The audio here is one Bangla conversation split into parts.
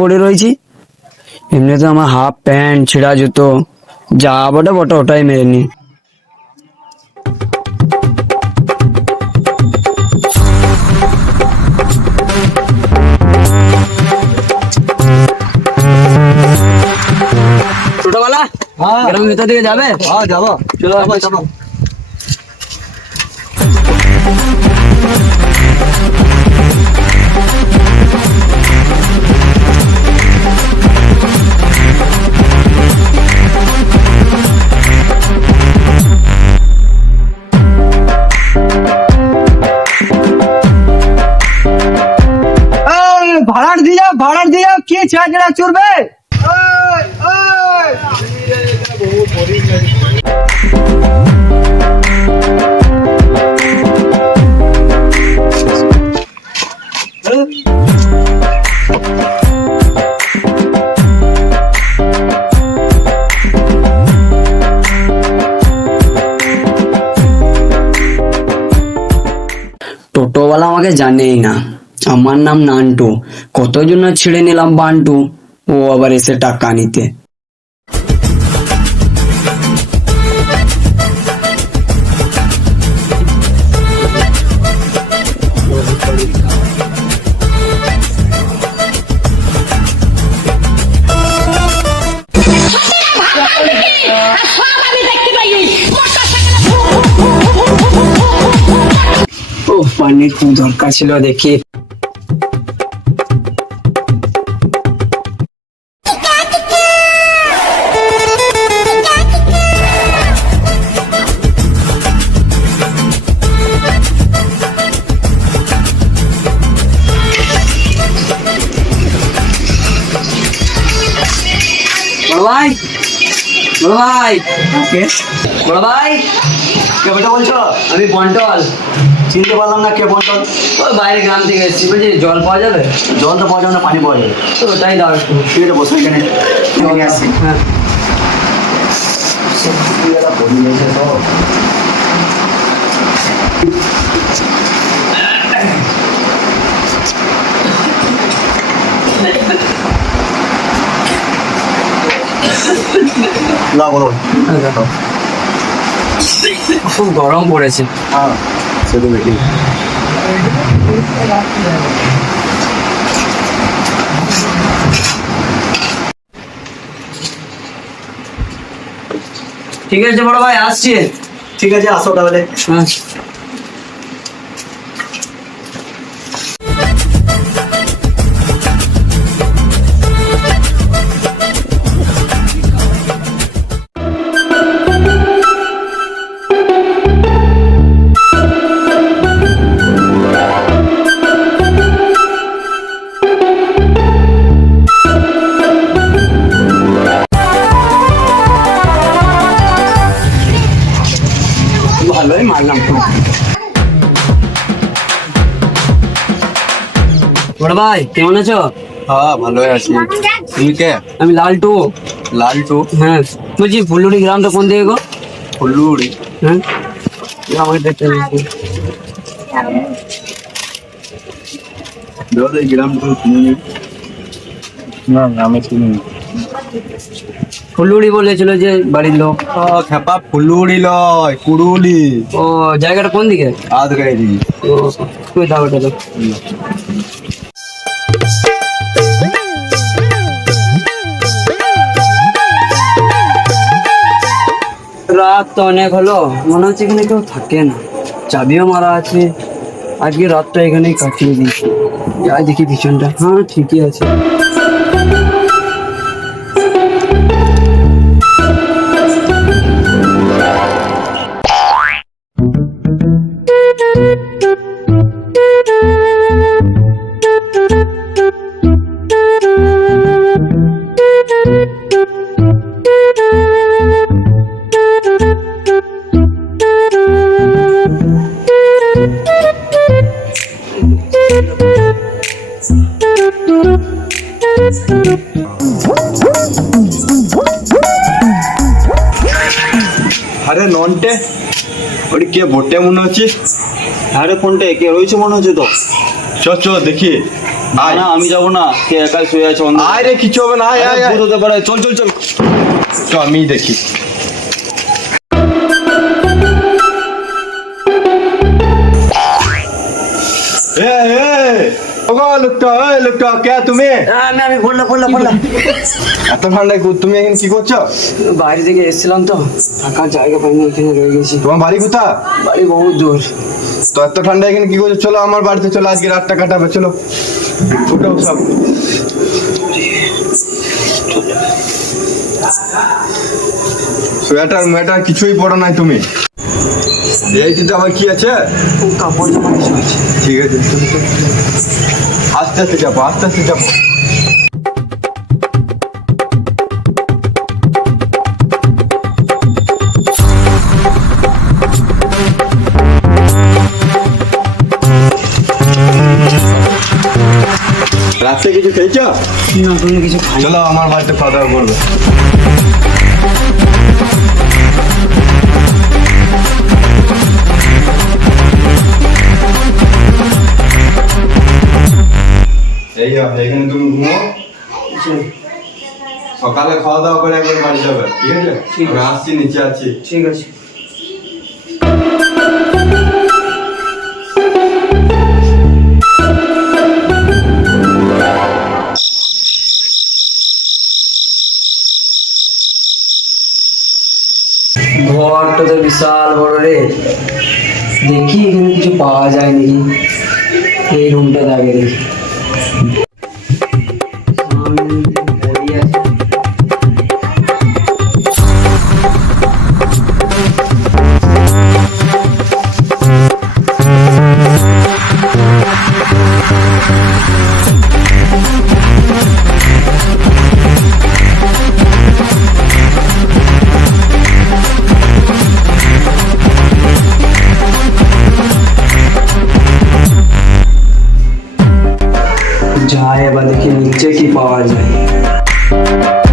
পরে রয়েছি। এমনি তো আমার হাফ প্যান্ট ছেঁড়া জুতো যা বটে বটে ওটাই মেরে নি ছোটবেলা গ্রামের ভিতর দিকে যাবে? হ্যাঁ যাব। চলো ভাড়ার যাও কি ছেঁড়া চড়বে টোটোওয়ালা আমাকে জানেই না আমার নাম নান্টু। কতজন ছিঁড়ে নিলাম বান্টু? ও আবার এসে টাকা নিতে। ও পানির খুব দরকার ছিল দেখি। ভাই বড় ভাই বড় ভাই কে বেটা বলছো? আমি বন্টল চিনতে পারলাম না কে বন্টল ওই বাইরে গ্রাম থেকে এসেছি। বলছি জল পাওয়া যাবে? জল তো পাওয়া যাবে না পানি পাওয়া যাবে। তো তাই দাও একটু। আছে বসে এখানে। জল আসি। হ্যাঁ। না বলো খুব গরম পড়েছে। হ্যাঁ ঠিক আছে বড় ভাই আসছি। ঠিক আছে আসো তাহলে। হ্যাঁ ভাই কেমন আছো? হ্যাঁ ভালোই আছি। তুমি কে? আমি লালটু। লালটু? হ্যাঁ বলছি ফুলুরি গ্রামটা কোন দিকে গো? ফুলুড়ি হ্যাঁ আমাকে দেখতে ফুলুরি বলেছিল যে বাড়ির লোক। খেপা ফুলুড়ি লয় কুড়ুলি। ও জায়গাটা কোন দিকে? আধ ও তুই দাও রাত তো অনেক হলো। মনে হচ্ছে এখানে কেউ থাকে না। চাবিও মারা আছে। আজকে রাতটা এখানেই কাটিয়ে দিয়েছি। যাই দেখি পিছনটা। হ্যাঁ ঠিকই আছে। ওটি কে ভোটটা মনে হচ্ছে? আরে ফোনটে কে রয়েছে মনে হচ্ছে তো? চ চ দেখি। না আমি যাব না। কে একাই শুয়ে আছে? রে কিছু হবে না আয় আয় আয়। ভূত হতে পারে চল চল চল। চ আমি দেখি। লোকটা ওই লোকটা কে তুমি? আমি আমি বললাম বললাম বললাম এত ঠান্ডায় তুমি এখন কি করছ? বাইরে থেকে এসেছিলাম তো থাকার জায়গা পাইনি এখানে রয়ে গেছি। তোমার বাড়ি কোথা বাড়ি বহুত দূর। তো এত ঠান্ডা এখানে কি করছ? চলো আমার বাড়িতে চলো আজকে রাতটা কাটাবে চলো। উঠো সব। সোয়েটার মেটার কিছুই পড়ো নাই তুমি। এই চিন্তা আমার কি আছে? কাপড় জামা কিছু আছে। ঠিক আছে। আস্তে আস্তে যাব আস্তে আস্তে যাব। রাত্রে কিছু খেয়েছ? না তুমি কিছু চলো আমার বাড়িতে খাওয়া দাওয়া করবে। এই এখানে তুমি ঘুমো। সকালে খাওয়া দাওয়া করে একবার বাড়ি যাবে ঠিক আছে? ঠিক আমি আসছি নিচে আছি। ঠিক আছে। ঘরটা তো বিশাল বড় রে দেখি এখানে কিছু পাওয়া যায় নাকি? এই রুমটা আগে দেখি जहाँ है वाले के नीचे की पावर जाए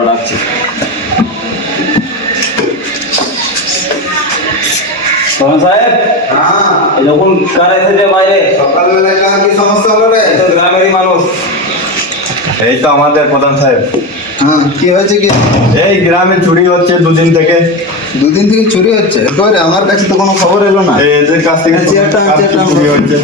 দাঁড়াও ডাকছি সাহেব এই যখন কার এসেছে বাইরে? সকালবেলা কি সমস্যা হলো রে? তো গ্রামেরই মানুষ। এই তো আমাদের প্রধান সাহেব। হ্যাঁ কি হয়েছে কি? এই গ্রামে চুরি হচ্ছে দুদিন থেকে। দুদিন থেকে চুরি হচ্ছে? আমার কাছে তো কোনো খবর এলো না। এই এদের কাছ থেকে চুরি হচ্ছে।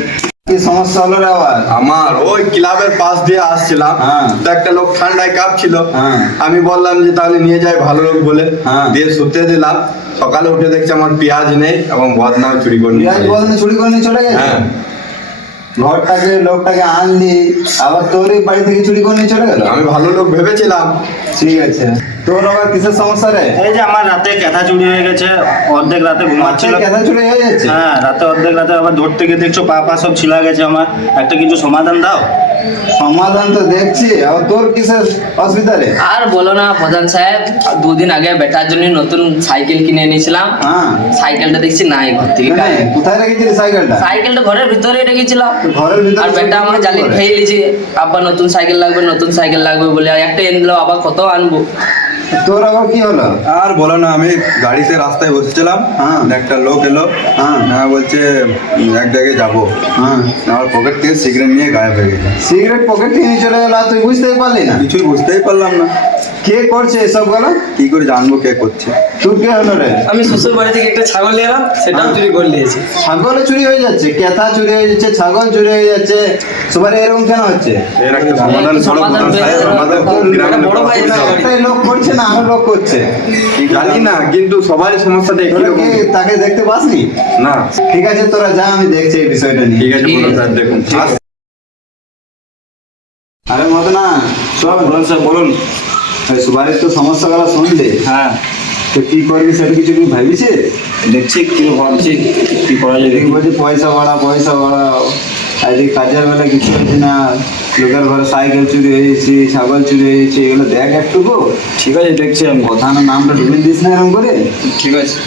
কি সমস্যা হলো রে আবার? আমার ওই ক্লাবের পাশ দিয়ে আসছিলাম। হ্যাঁ। তো একটা লোক ঠান্ডায় কাঁপছিল। হ্যাঁ। আমি বললাম যে তাহলে নিয়ে যাই ভালো লোক বলে। হ্যাঁ। দিয়ে শুতে দিলাম। সকালে উঠে দেখছি আমার পেঁয়াজ নেই এবং বদনাম চুরি করে পিয়াজ বদনে চুরি করে নিয়ে চলে গেছে? ঘরটাকে লোকটাকে আনলি আবার তোরই বাড়ি থেকে চুরি করে নিয়ে চলে গেল? আমি ভালো লোক ভেবেছিলাম। ঠিক আছে। তোর আবার কিসের সমস্যা রে? এই যে আমার রাতে ক্যাথা চুরি হয়ে গেছে অর্ধেক রাতে ঘুমাচ্ছিল। কেথা চুরি হয়ে যাচ্ছে হ্যাঁ রাতে অর্ধেক রাতে আবার ধরতে গিয়ে দেখছ পা পা সব ছিলা গেছে আমার। একটা কিছু সমাধান দাও। সমাধান তো দেখছি আর তোর কিসের অসুবিধা রে? আর বলো না প্রধান সাহেব দুদিন আগে বেটার জন্য নতুন সাইকেল কিনে এনেছিলাম। হ্যাঁ। সাইকেলটা দেখছি নাই ঘর থেকে। কোথায় রেখেছিলি সাইকেলটা? সাইকেলটা ঘরের ভিতরে রেখেছিলাম। ঘরের ভিতরে আর বেটা আমার জালি খেয়ে লিছে আব্বা নতুন সাইকেল লাগবে নতুন সাইকেল লাগবে বলে আর একটা এনে দিলো আবার কত আনব? তোর আবার কি হলো? আর বলো না আমি গাড়িতে রাস্তায় বসেছিলাম। হ্যাঁ। একটা লোক এলো। হ্যাঁ। না বলছে এক জায়গায় যাব। হ্যাঁ। আমার পকেট থেকে সিগারেট নিয়ে গায়েব হয়ে গেছে। সিগারেট পকেটে নিয়ে চলে গেল তুই বুঝতেই পারলি না। কিছুই বুঝতেই পারলাম না। কে করছে এসবগুলো কি করে জানব কে করছে? তোর কে হলো রে? আমি শ্বশুর বাড়ি থেকে একটা ছাগল নিয়ে এলাম সেটাও চুরি করে নিয়েছি। ছাগল চুরি হয়ে যাচ্ছে কেথা চুরি হয়ে যাচ্ছে ছাগল চুরি হয়ে যাচ্ছে। সবার এরকম কেন হচ্ছে? এর একটা সমাধান সমাধান গ্রামের বড় ভাই। একটাই লোক না আরও লোক করছে। জানি না কিন্তু সবারই সমস্যাটা একই রকম। তাকে দেখতে পাসনি? না। ঠিক আছে তোরা যা আমি দেখছি এই বিষয়টা নিয়ে। ঠিক আছে প্রধান সাহেব দেখুন। আরে মদনা শোন। প্রধান সাহেব বলুন। ওই তো সমস্যা গুলো শুনলি হ্যাঁ। তো কি করবি সেটা কিছু কি ভাবিছে দেখছি কি ভাবছি কি করা যায় বলছি পয়সা বাড়া পয়সা বাড়াও আজকে কাজের বেলা কিছু হয়েছে না লোকের ঘরে সাইকেল চুরি হয়েছে ছাগল চুরি হয়েছে এগুলো দেখ একটুকু। ঠিক আছে দেখছি আমি। কথা না নামটা ঢুকে দিস না এরকম করে। ঠিক আছে।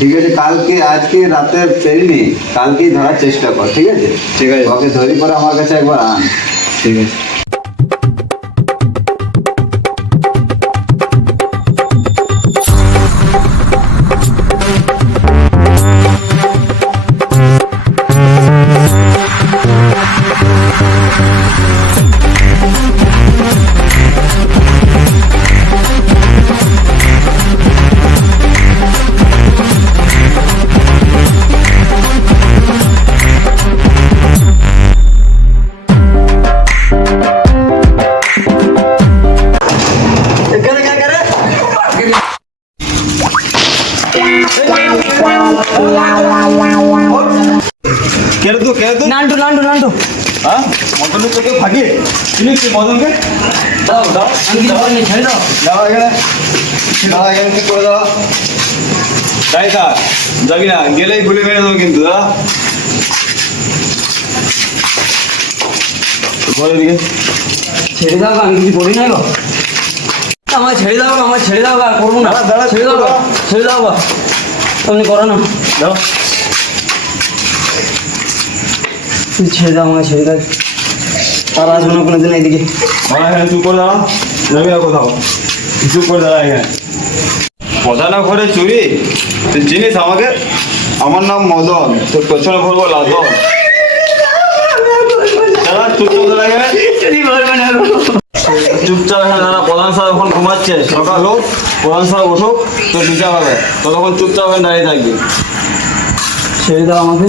ঠিক আছে কালকে আজকে রাতে ফেরিনি কালকেই ধরার চেষ্টা কর ঠিক আছে? ঠিক আছে। ওকে ধরি পরে আমার কাছে একবার আন। ঠিক আছে। চিনিস তুই মদনকে দাও দাও আমি কিছু করিনি ছেড়ে দাও দাও এখানে দাও এখানে ঠিক করে দাও তাই থাক যাবি না গেলেই গুলি মেরে দেবো কিন্তু দাদা ঘরে দিকে ছেড়ে দাও আমি কিছু করি না গো আমার ছেড়ে দাও আমার ছেড়ে দাও আর করব না দাঁড়া, ছেড়ে দাও ছেড়ে দাও গো। তুমি করো না দাও তুমি ছেড়ে দাও আমাকে ছেড়ে দাও আর আসব না কোনোদিন এইদিকে। আমার চুপ করে দাঁড়া যাবি না কোথাও। চুপ করে দাঁড়া এখানে। প্রধান ঘরে চুরি? তুই চিনিস আমাকে? আমার নাম মদন। তোর পেছনে ভরবো লাদন দাঁড়া চুপচাপ দাঁড়া এখানে। চুপচাপ এখানে দাঁড়া প্রধান সাহেব এখন ঘুমাচ্ছে। সকাল হোক প্রধান সাহেব উঠুক তোর বিচার হবে। ততক্ষণ চুপচাপ এখানে দাঁড়িয়ে থাকবি। ছেড়ে দাও আমাকে।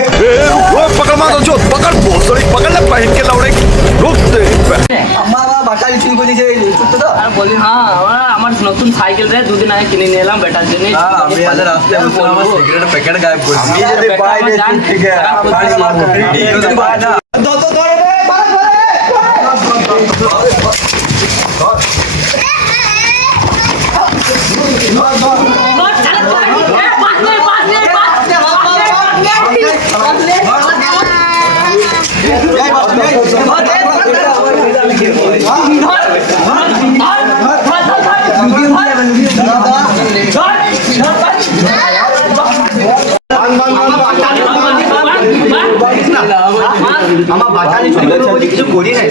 a precise nine of them আর বলি হ্যাঁ আমার আমার নতুন সাইকেল রে দুদিন আগে কিনে নিয়ে এলাম বেটার জন্য আমি আজ রাস্তায় বসে আমার সিগারেট প্যাকেট গায়েব করছি আমি যদি বেটা পাই আমার রে জান ঠিক আছে খারাপ পানি করছিস। মারবো ঠিক যদি পাই না আমার বাচ্চা কিছু করি নাই।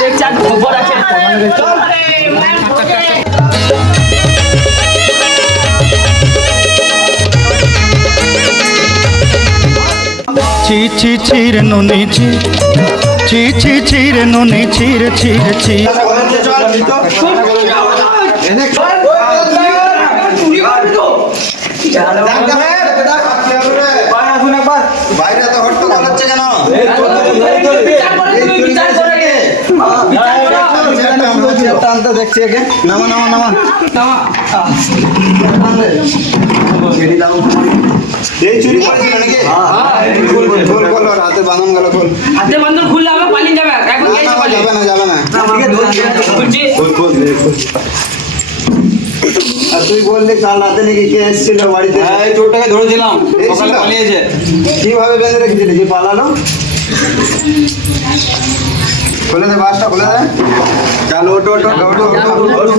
দেখছি আর খবর আছে ছি ছি ছির নুনি ছি। ছি ছি ছির নুনি ছির ছির ছি বাইরে তো হট্ট হচ্ছে কেন টানতে দেখছি একে। নামা নামা নামা। এই চুরি করেছিল নাকি? খোল খোল খোল হাতে বাঁধন গেল খোল হাতে বন্ধন খুললে আমরা পালিয়ে যাবে এখন না, না, যাবে না যাবে না। আর তুই বললি কাল রাতে নাকি কে এসেছিল বাড়িতে? এই চোরটাকে ধরেছিলাম। সকালে? পালিয়েছে। কীভাবে বেঁধে রেখেছিলি? যে পালালো? খুলে দে বাসটা খুলে দে। চাল ওটো ওটো ওটো ওটো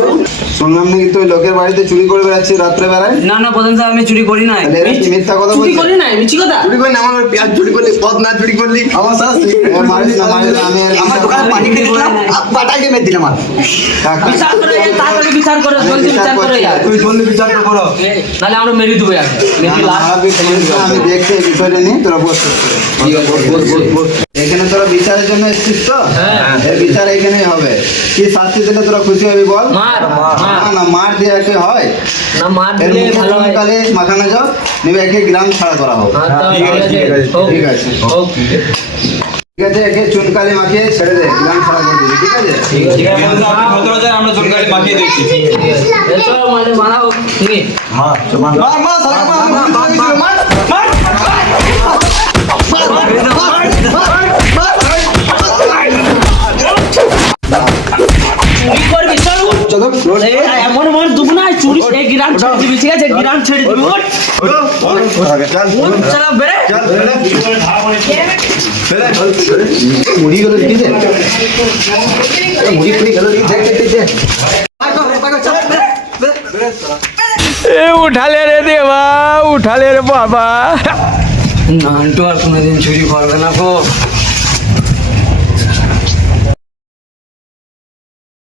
শুনলাম নাকি তুই লোকের বাড়িতে চুরি করে বেড়াচ্ছিস রাত্রে বেলায় না না প্রধান সাহেব আমি চুরি করি নাই। তাহলে এরা কি মিথ্যা কথা চুরি বলছিস? করি নাই মিছি কথা? চুরি করলি আমার পেঁয়াজ চুরি করলি পদ না চুরি করলি। আমার সাথে মারিস না মারিস আমি আমার দোকানে পানি পাটাকে মেরে দিলাম আর। বিচার করে এ, তাড়াতাড়ি বিচার করে জলদি বিচার করে। তুই জলদি বিচার করো। নাহলে আমরা মেরে দেবো আমি দেখছি এই বিষয়টা নিয়ে তোরা বস। এখানে তোরা বিচারের জন্য এসেছিস তো এর বিচার এখানেই হবে কি শাস্তি দিলে তোরা খুশি হবি বল মার না না মার দিয়ে একে হয় না মার দিলে ভালো হয় কালে মাখানো যাও নিবে একে গ্রাম ছাড়া করা হোক হ্যাঁ, ঠিক আছে ঠিক আছে ঠিক আছে একে চুনকালি মাখিয়ে ছেড়ে দে গ্রাম ছাড়া করে দিবি ঠিক আছে ঠিক আছে আমরা চুনকালি মাখিয়ে দিচ্ছি এসো মানে মারা হোক তুমি মার মার শালা মার মার মার কি গ্রাম ছেড়ে দিবি ঠিক আছে গ্রাম ছেড়ে দিবি উঠ। উঠ, চলো বেরে মুড়ি গেল আছে মুড়ি ফুড়ি গেল দেখ দেখ দেখ দেখ উঠালে রে দেবা উঠালে রে বাবা নান্টু আর কোনোদিন চুরি করবে না গো